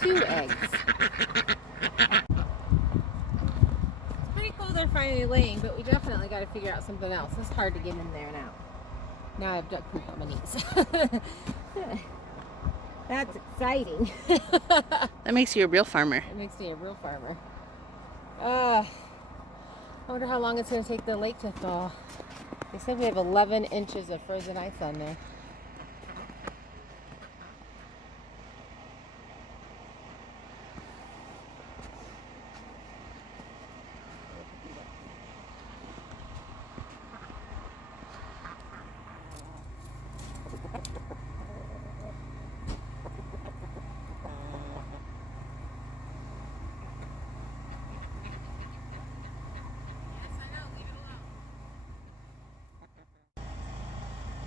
2 eggs. It's pretty cool they're finally laying, but we definitely got to figure out something else. It's hard to get in there now. Now I have duck poop on my knees. That's exciting. That makes you a real farmer. It makes me a real farmer. I wonder how long it's going to take the lake to thaw. They said we have 11 inches of frozen ice on there.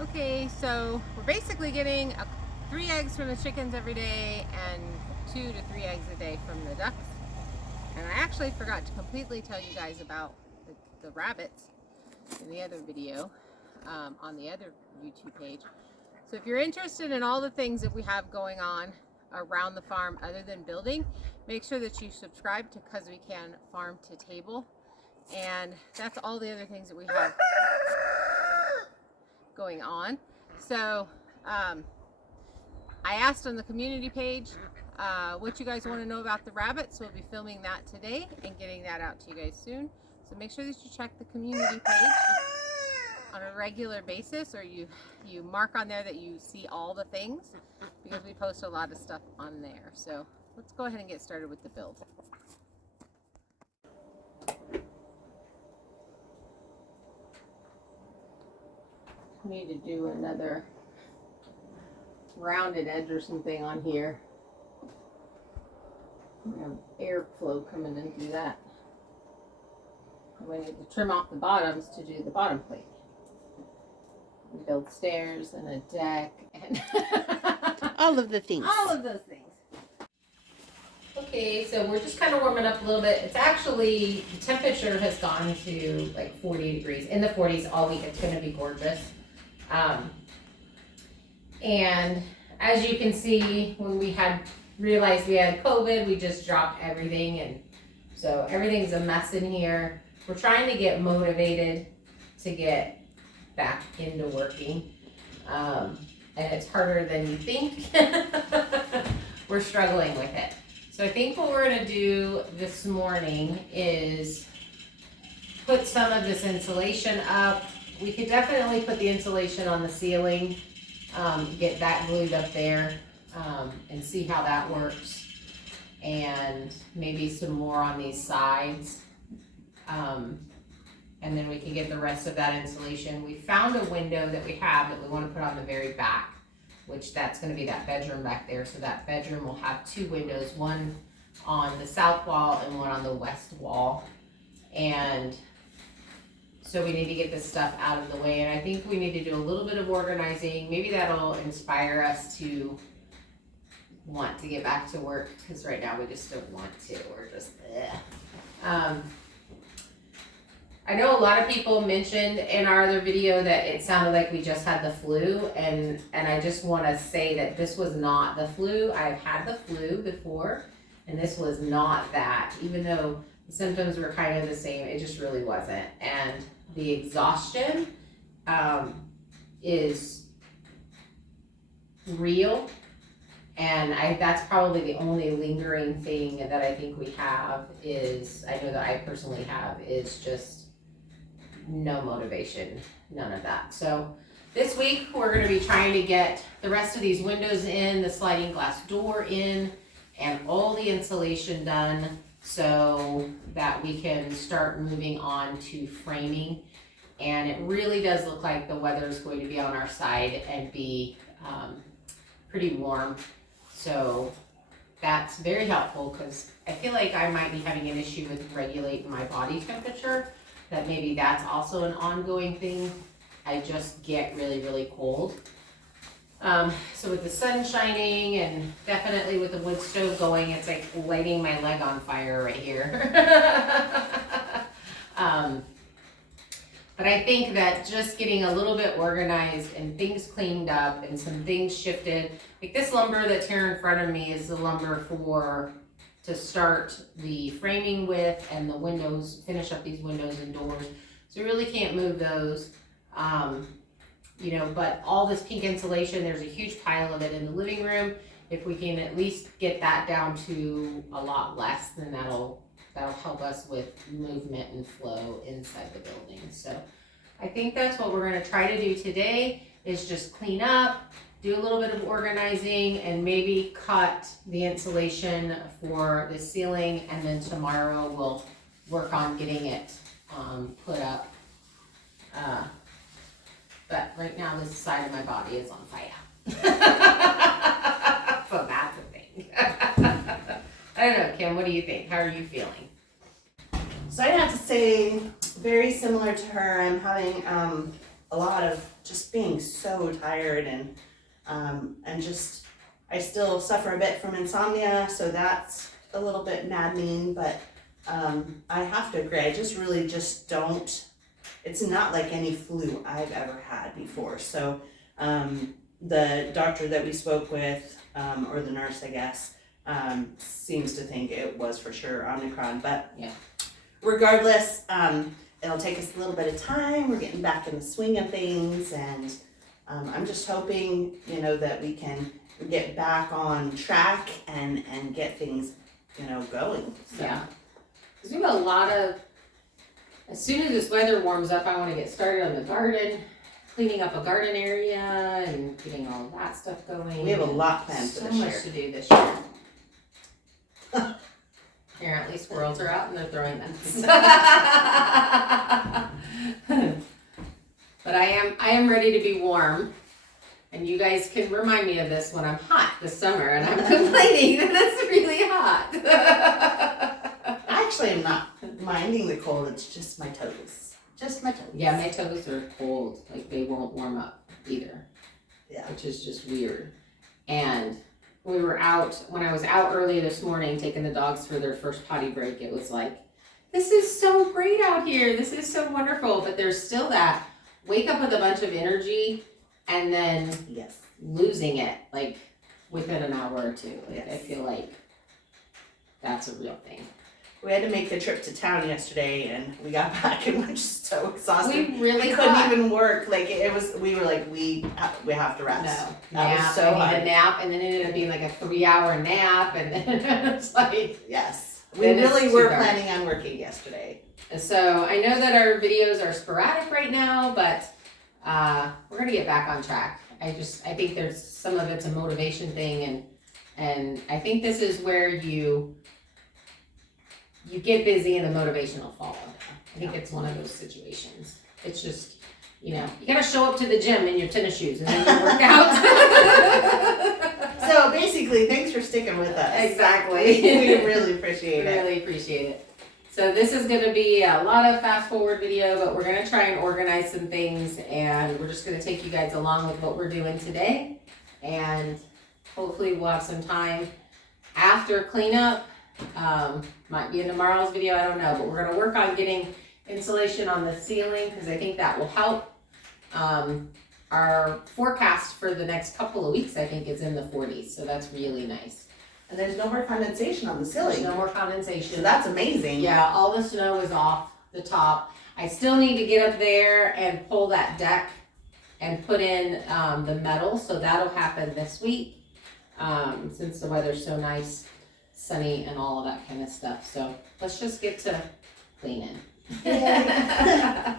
Okay, so we're basically getting 3 eggs from the chickens every day and 2 to 3 eggs a day from the ducks. And I actually forgot to completely tell you guys about the rabbits in the other video on the other YouTube page. So if you're interested in all the things that we have going on around the farm other than building, make sure that you subscribe to Cause We Can Farm to Table. And that's all the other things that we have going on. So I asked on the community page what you guys want to know about the rabbits, so we'll be filming that today and getting that out to you guys soon. So make sure that you check the community page on a regular basis, or you mark on there that you see all the things, because we post a lot of stuff on there. So let's go ahead and get started with the build. Need to do another rounded edge or something on here. We have airflow coming in through that. We need to trim off the bottoms to do the bottom plate. We build stairs and a deck and all of the things. All of those things. Okay, so we're just kind of warming up a little bit. It's actually, the temperature has gone to like 40 degrees, in the 40s all week. It's going to be gorgeous. And as you can see, when we had realized we had COVID, we just dropped everything, and so everything's a mess in here. We're trying to get motivated to get back into working, and it's harder than you think. We're struggling with it. So I think what we're going to do this morning is put some of this insulation up. We could definitely put the insulation on the ceiling, get that glued up there, and see how that works. And maybe some more on these sides. And then we can get the rest of that insulation. We found a window that we have that we want to put on the very back, which that's going to be that bedroom back there. So that bedroom will have 2 windows, one on the south wall and one on the west wall. And so we need to get this stuff out of the way, and I think we need to do a little bit of organizing. Maybe that'll inspire us to want to get back to work, because right now we just don't want to. We're just, I know a lot of people mentioned in our other video that it sounded like we just had the flu, and I just want to say that this was not the flu. I've had the flu before, and this was not that. Even though the symptoms were kind of the same, it just really wasn't. And the exhaustion is real, and that's probably the only lingering thing that I think we have is, I know that I personally have, is just no motivation, none of that. So this week we're going to be trying to get the rest of these windows in, the sliding glass door in, and all the insulation done, so that we can start moving on to framing. And it really does look like the weather is going to be on our side and be pretty warm. So that's very helpful, because I feel like I might be having an issue with regulating my body temperature, that maybe that's also an ongoing thing. I just get really, really cold. So with the sun shining and definitely with the wood stove going, it's like lighting my leg on fire right here. But I think that just getting a little bit organized and things cleaned up and some things shifted, like this lumber that's here in front of me is the lumber to start the framing with, and the windows, finish up these windows and doors. So we really can't move those. You know, but all this pink insulation, there's a huge pile of it in the living room. If we can at least get that down to a lot less, then that'll help us with movement and flow inside the building. So I think that's what we're gonna try to do today, is just clean up, do a little bit of organizing, and maybe cut the insulation for the ceiling, and then tomorrow we'll work on getting it put up. But right now this side of my body is on fire. So that's a thing. I don't know, Kim, what do you think? How are you feeling? So I'd have to say, very similar to her. I'm having a lot of just being so tired, and just, I still suffer a bit from insomnia, so that's a little bit maddening, but I have to agree, I just really just don't, it's not like any flu I've ever had before. So the doctor that we spoke with, or the nurse, I guess, seems to think it was for sure Omicron, but yeah. Regardless, it'll take us a little bit of time. We're getting back in the swing of things, and I'm just hoping, you know, that we can get back on track and get things, you know, going. So. Yeah, because we have a lot of, as soon as this weather warms up, I want to get started on the garden, cleaning up a garden area and getting all of that stuff going. We have a lot planned for this year. So much to do this year. Apparently squirrels are out and they're throwing nuts. But I am ready to be warm. And you guys can remind me of this when I'm hot this summer and I'm complaining that it's really hot. Actually, I'm not minding the cold. It's just my toes. Just my toes. Yeah, my toes are cold. Like, they won't warm up either. Yeah. Which is just weird. And we were out, when I was out early this morning taking the dogs for their first potty break, it was like, this is so great out here. This is so wonderful. But there's still that wake up with a bunch of energy and then Yes. losing it, like, within an hour or two. Like, Yes. I feel like that's a real thing. We had to make the trip to town yesterday, and we got back and we're just so exhausted. We really couldn't thought- even work. Like, it was, we were like, we have to rest. No, That nap, was so I need hard. a nap, and then it ended up being like a 3-hour nap, and then it's like, Yes. We Then it's really too were dark. planning on working yesterday. so I know that our videos are sporadic right now, but we're gonna get back on track. I think there's some of it's a motivation thing, and I think this is where you get busy and the motivation will follow. I think it's one of those situations. It's just, you know, you gotta show up to the gym in your tennis shoes and then you work out. So basically, thanks for sticking with us. Exactly. We really appreciate it. Really appreciate it. So this is gonna be a lot of fast forward video, but we're gonna try and organize some things, and we're just gonna take you guys along with what we're doing today. And hopefully we'll have some time after cleanup. Might be in tomorrow's video, I don't know, but we're gonna work on getting insulation on the ceiling because I think that will help. Our forecast for the next couple of weeks, I think, is in the 40s, so that's really nice. And there's no more condensation on the There's ceiling. no more condensation. So that's amazing. Yeah, all the snow is off the top. I still need to get up there and pull that deck and put in the metal, so that'll happen this week since the weather's so nice, sunny, and all of that kind of stuff. So let's just get to cleaning. Yay.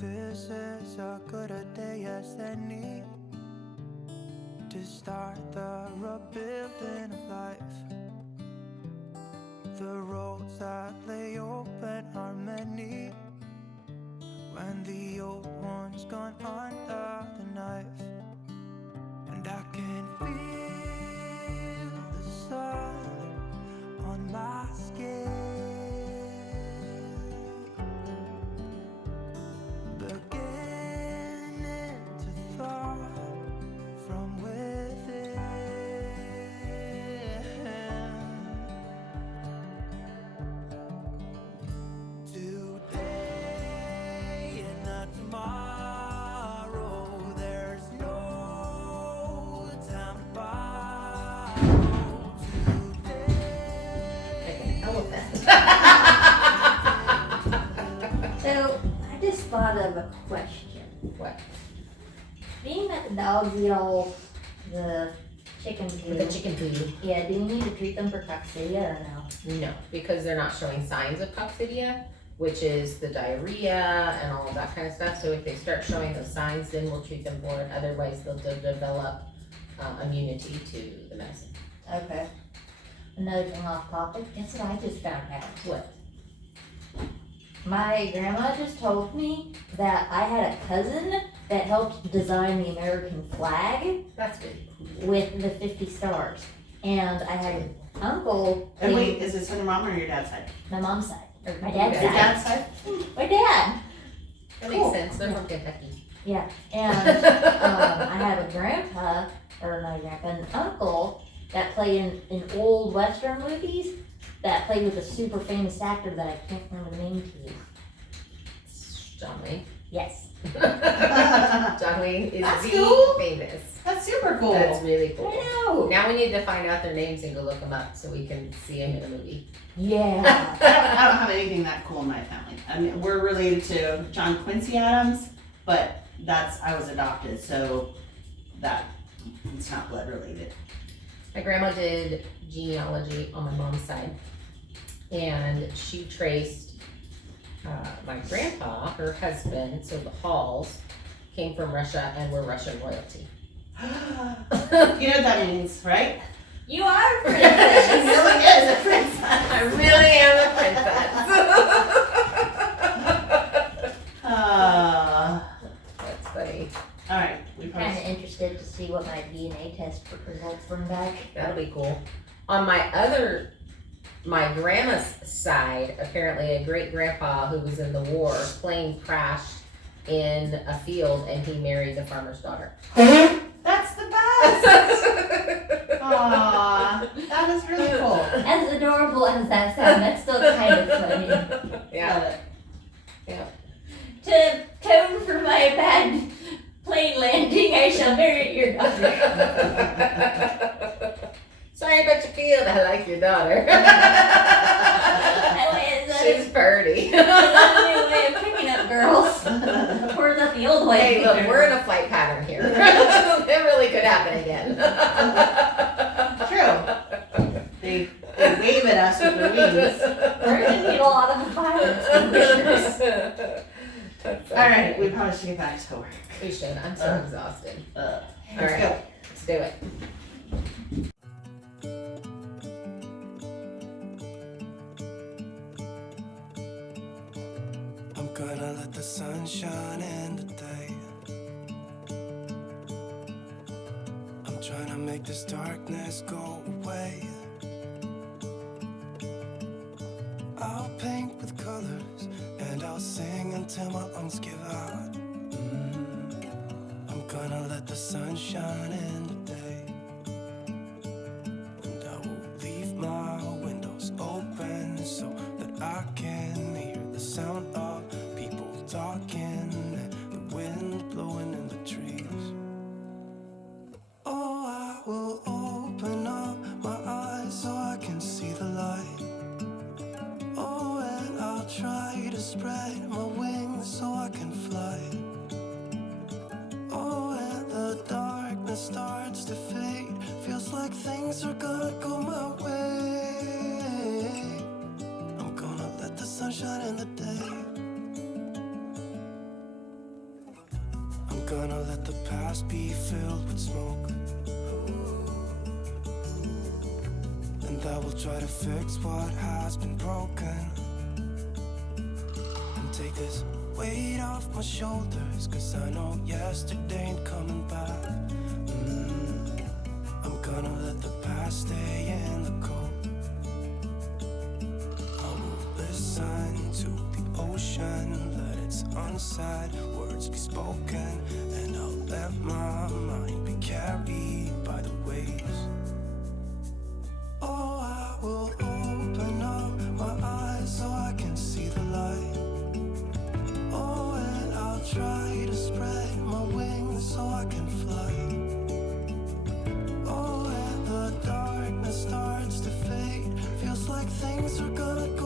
This is a good a day as any to start the rebuilding of life. The roads that lay open are many when the old one's gone under the knife. And I can feel the sun my skin. Beginning to thaw from within. Today and not tomorrow. There's no time to borrow. Like an elephant. So, I just thought of a question. What? Being that the dogs eat all the chicken poo, The chicken poo. yeah, do you need to treat them for coccidia or no? No, because they're not showing signs of coccidia, which is the diarrhea and all of that kind of stuff. So if they start showing those signs, then we'll treat them for it. Otherwise, they'll develop immunity to the medicine. Okay. Another thing off topic, guess what I just found out? What? My grandma just told me that I had a cousin that helped design the American flag That's good. with the 50 stars. And I had an uncle, And wait, is this on your mom or your dad's side? my mom's side, or my Your dad's Your side. dad's side? My dad! That Cool. makes sense. They're from Kentucky. Yeah, and I had a grandpa, or not a grandpa, an uncle that played in old Western movies that played with a super famous actor that I can't remember the name to. John Wayne. Yes. John Wayne is That's the cool. famous. That's super cool. That's really I cool. know. Now we need to find out their names and go look them up so we can see them in a movie. Yeah. I don't have anything that cool in my family. I mean, we're related to John Quincy Adams, but I was adopted, so that it's not blood related. My grandma did genealogy on my mom's side, and she traced my grandpa, her husband, so the Halls, came from Russia and were Russian royalty. You know what that means, right? You are a She princess. really is a princess. I really am a princess. That's funny. All right, we Kind of probably. interested to see what my DNA test results bring back. That'll be cool. On my grandma's side, apparently a great grandpa who was in the war, plane crashed in a field and he married the farmer's daughter. That's the best. Aww, that is really cool. As adorable as that sounds, that's still kind of funny. Yeah. Love it. To atone for my bad plane landing, I shall marry your daughter. Sorry about your field. I like your daughter. She's pretty. That's a new way of picking up girls. Or is that the old way? Hey, look, we're in a flight pattern here. It really could happen again. True. They wave at us with their wings. We're gonna need a lot of fire extinguishers. All right, we probably should get back to work. We should. I'm so exhausted. All All right, go. let's do it. I'm gonna let the sun shine in today. I'm trying to make this darkness go away. I'll paint with colors and I'll sing until my lungs give out. I'm gonna let the sun shine in today. And I will leave my windows open so that I can hear the sound of people talking and the wind blowing in the trees. Oh, I will open up my eyes so I can see the light. Oh, and I'll try to spread my wings so I can fly. Oh, and the darkness starts to fade. Feels like things are gonna go my way. I'm gonna let the sun shine in the day. I'm gonna let the past be filled with smoke. And I will try to fix what has been broken. And take this weight off my shoulders, 'cause I know yesterday ain't coming back. I'm gonna let the past stay in the cold. to the ocean. Let its unsaid words be spoken, and I'll let my mind be carried by the waves. Oh, I will open up my eyes so I can see the light. Oh, and I'll try to spread my wings so I can fly. Oh, and the darkness starts to fade. Feels like things are gonna go